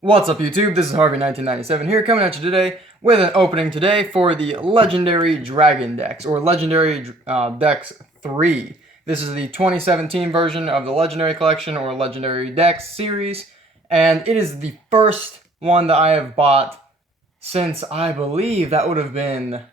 What's up, YouTube? This is Harvey1997 here, coming at you today with an opening today for the Legendary Dragon Decks, or Legendary Decks 3. This is the 2017 version of the Legendary Collection, or Legendary Decks series, and it is the first one that I have bought since, I believe, that would have been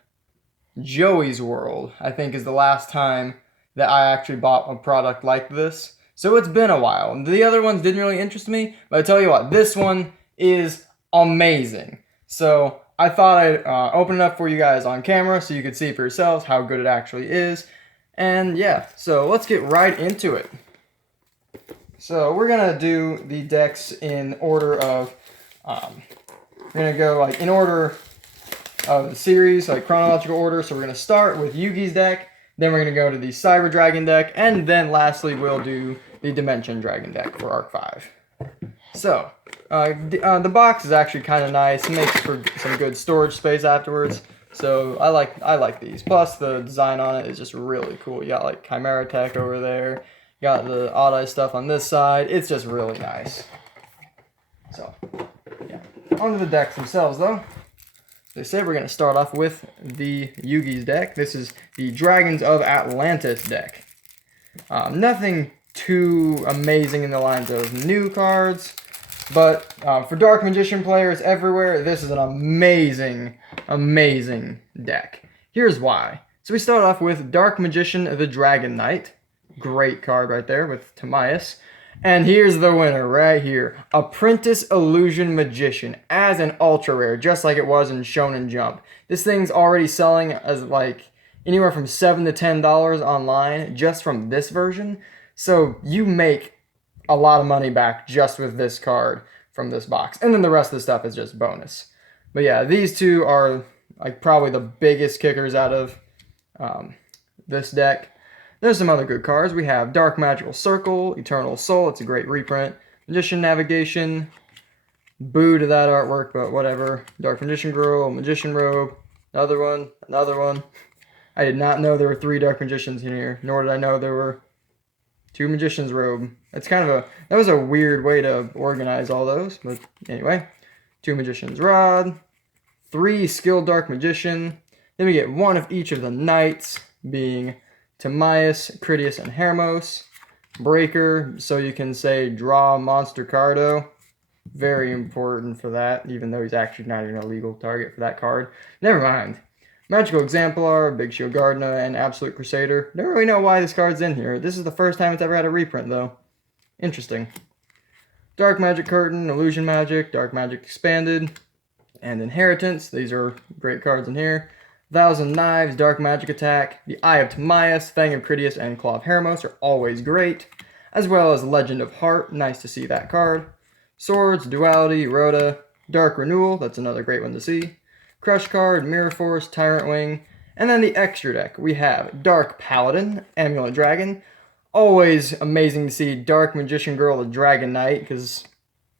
Joey's World, I think, is the last time that I actually bought a product like this. So it's been a while. The other ones didn't really interest me, but I tell you what, this one is amazing. So I thought I'd open it up for you guys on camera so you could see for yourselves how good it actually is. And yeah, so let's get right into it. So we're gonna do the decks in order of, we're gonna go like in order of the series, like chronological order. So we're gonna start with Yugi's deck, then we're gonna go to the Cyber Dragon deck, and then lastly we'll do the Dimension Dragon deck for Arc 5. So, the box is actually kind of nice. It makes for some good storage space afterwards. So I like these. Plus the design on it is just really cool. You got like Chimera Tech over there. You got the Odd Eye stuff on this side. It's just really nice. So, yeah. Onto the decks themselves though. They said we're going to start off with the Yugi's deck. This is the Dragons of Atlantis deck. Nothing too amazing in the lines of new cards, but for Dark Magician players everywhere, this is an amazing, amazing deck. Here's why. So we start off with Dark Magician the Dragon Knight. Great card right there with Timaeus. And here's the winner right here. Apprentice Illusion Magician as an ultra rare, just like it was in Shonen Jump. This thing's already selling as like anywhere from $7 to $10 online just from this version. So you make a lot of money back just with this card from this box. And then the rest of the stuff is just bonus. But yeah, these two are like probably the biggest kickers out of this deck. There's some other good cards. We have Dark Magical Circle, Eternal Soul. It's a great reprint. Magician Navigation. Boo to that artwork, but whatever. Dark Magician Girl, Magician Robe. Another one, another one. I did not know there were 3 Dark Magicians in here, nor did I know there were 2 Magician's Robe. It's kind of that was a weird way to organize all those, but anyway. 2 Magician's Rod. 3 Skilled Dark Magician. Then we get 1 of each of the Knights, being Timaeus, Critias, and Hermos. Breaker, so you can say draw Monster Cardo. Very important for that, even though he's actually not even a legal target for that card. Never mind. Magical Exemplar, Big Shield Gardner, and Absolute Crusader. Don't really know why this card's in here. This is the first time it's ever had a reprint, though. Interesting. Dark Magic Curtain, Illusion Magic, Dark Magic Expanded, and Inheritance. These are great cards in here. Thousand Knives, Dark Magic Attack, the Eye of Timaeus, Fang of Critias, and Claw of Hermos are always great, as well as Legend of Heart, nice to see that card. Swords, Duality, Rhoda, Dark Renewal, that's another great one to see. Crush Card, Mirror Force, Tyrant Wing, and then the extra deck, we have Dark Paladin, Amulet Dragon. Always amazing to see Dark Magician Girl, the Dragon Knight, because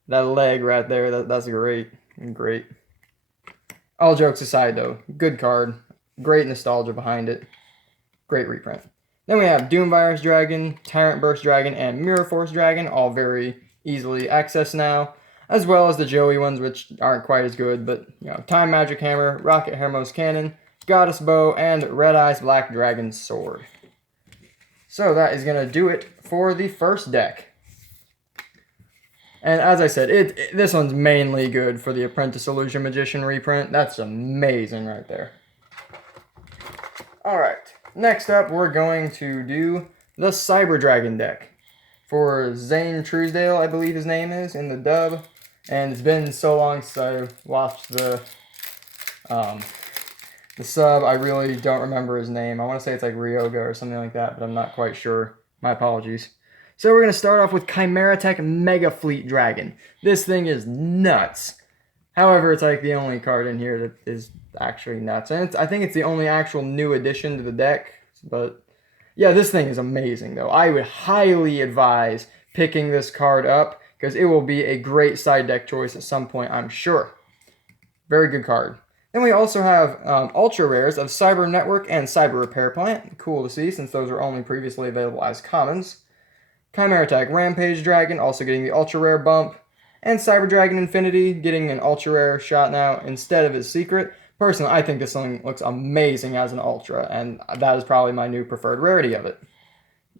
that leg right there, that's great, great. All jokes aside, though, good card. Great nostalgia behind it. Great reprint. Then we have Doom Virus Dragon, Tyrant Burst Dragon, and Mirror Force Dragon, all very easily accessed now, as well as the Joey ones, which aren't quite as good, but, you know, Time Magic Hammer, Rocket Hermos Cannon, Goddess Bow, and Red Eyes Black Dragon Sword. So that is going to do it for the first deck. And as I said, this one's mainly good for the Apprentice Illusion Magician reprint. That's amazing right there. Alright, next up we're going to do the Cyber Dragon deck. For Zane Truesdale, I believe his name is, in the dub. And it's been so long since I watched the sub, I really don't remember his name. I want to say it's like Ryoga or something like that, but I'm not quite sure. My apologies. So we're going to start off with Chimera Tech Mega Fleet Dragon. This thing is nuts. However, it's like the only card in here that is actually nuts. And I think it's the only actual new addition to the deck. But yeah, this thing is amazing though. I would highly advise picking this card up because it will be a great side deck choice at some point, I'm sure. Very good card. Then we also have Ultra Rares of Cyber Network and Cyber Repair Plant. Cool to see since those were only previously available as commons. Chimera Tech Rampage Dragon, also getting the Ultra Rare bump. and Cyber Dragon Infinity getting an ultra rare shot now instead of his secret. Personally, I think this thing looks amazing as an ultra, and that is probably my new preferred rarity of it.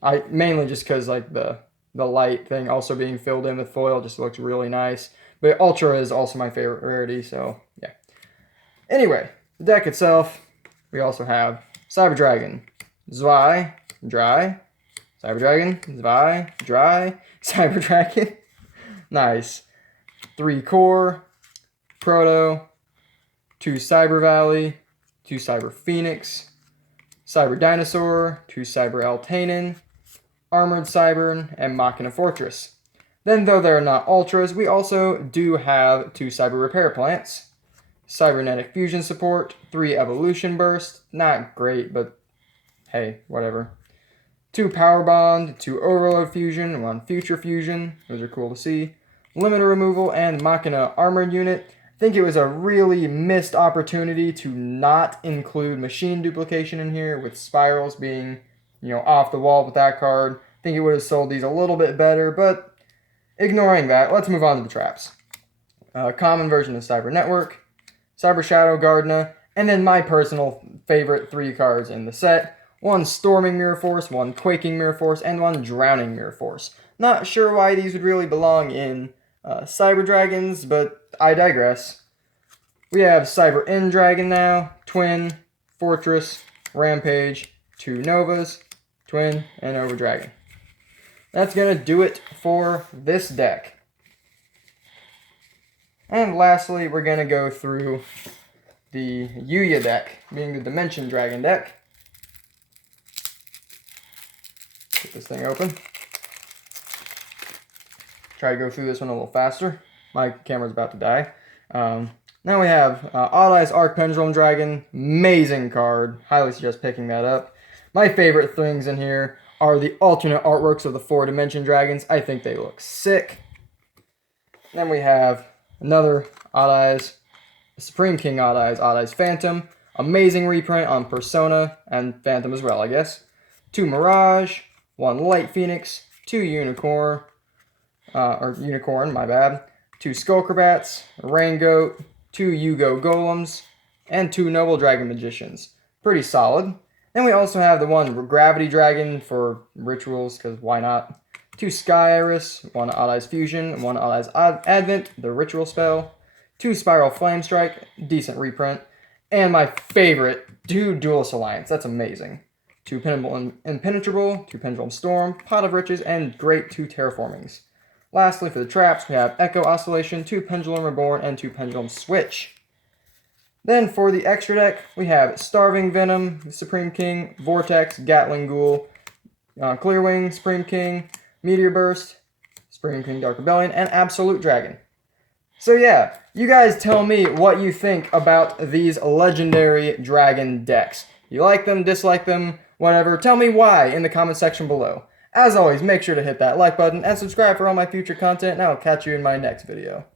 I mainly just because like the light thing also being filled in with foil just looks really nice. But ultra is also my favorite rarity, so yeah. Anyway, the deck itself, we also have Cyber Dragon, Zwei, Dry, Cyber Dragon, Zwei, Dry, Cyber Dragon, nice, 3 Core, Proto, 2 Cyber Valley, 2 Cyber Phoenix, Cyber Dinosaur, 2 Cyber Eltanen, Armored Cybern, and Machina Fortress. Then, though they're not ultras, we also do have 2 Cyber Repair Plants, Cybernetic Fusion Support, 3 Evolution Burst, not great, but hey, whatever. 2 Power Bond, 2 Overload Fusion, 1 Future Fusion, those are cool to see, Limiter Removal, and Machina Armored Unit. I think it was a really missed opportunity to not include Machine Duplication in here, with Spirals being, off the wall with that card. I think it would have sold these a little bit better, but ignoring that, let's move on to the traps. Common version of Cyber Network, Cyber Shadow Gardna, and then my personal favorite 3 cards in the set. 1 Storming Mirror Force, 1 Quaking Mirror Force, and 1 Drowning Mirror Force. Not sure why these would really belong in Cyber Dragons, but I digress. We have Cyber End Dragon now, Twin, Fortress, Rampage, 2 Novas, Twin, and Nova Dragon. That's going to do it for this deck. And lastly, we're going to go through the Yuya deck, being the Dimension Dragon deck. Get this thing open. Try to go through this one a little faster. My camera's about to die. Now we have Odd Eyes Arc Pendulum Dragon. Amazing card. Highly suggest picking that up. My favorite things in here are the alternate artworks of the 4 Dimension Dragons. I think they look sick. Then we have another Odd Eyes, Supreme King Odd Eyes Phantom. Amazing reprint on Persona and Phantom as well, I guess. 2 Mirage, 1 Light Phoenix, 2 Unicorn, my bad. 2 Skullcrabats, Rain Goat, 2 Yugo Golems, and 2 Noble Dragon Magicians. Pretty solid. Then we also have the 1 Gravity Dragon for rituals, because why not? 2 Sky Iris, 1 Odd Eyes Fusion, 1 Odd Eyes Advent, the ritual spell. 2 Spiral Flame Strike, decent reprint. And my favorite, 2 Duelist Alliance, that's amazing. 2 Impenetrable, 2 Pendulum Storm, Pot of Riches, and great 2 Terraformings. Lastly, for the traps, we have Echo Oscillation, 2 Pendulum Reborn, and 2 Pendulum Switch. Then for the extra deck, we have Starving Venom, Supreme King, Vortex, Gatling Ghoul, Clearwing, Supreme King, Meteor Burst, Supreme King Dark Rebellion, and Absolute Dragon. So yeah, you guys tell me what you think about these legendary dragon decks. You like them, dislike them, whatever. Tell me why in the comment section below. As always, make sure to hit that like button and subscribe for all my future content, and I'll catch you in my next video.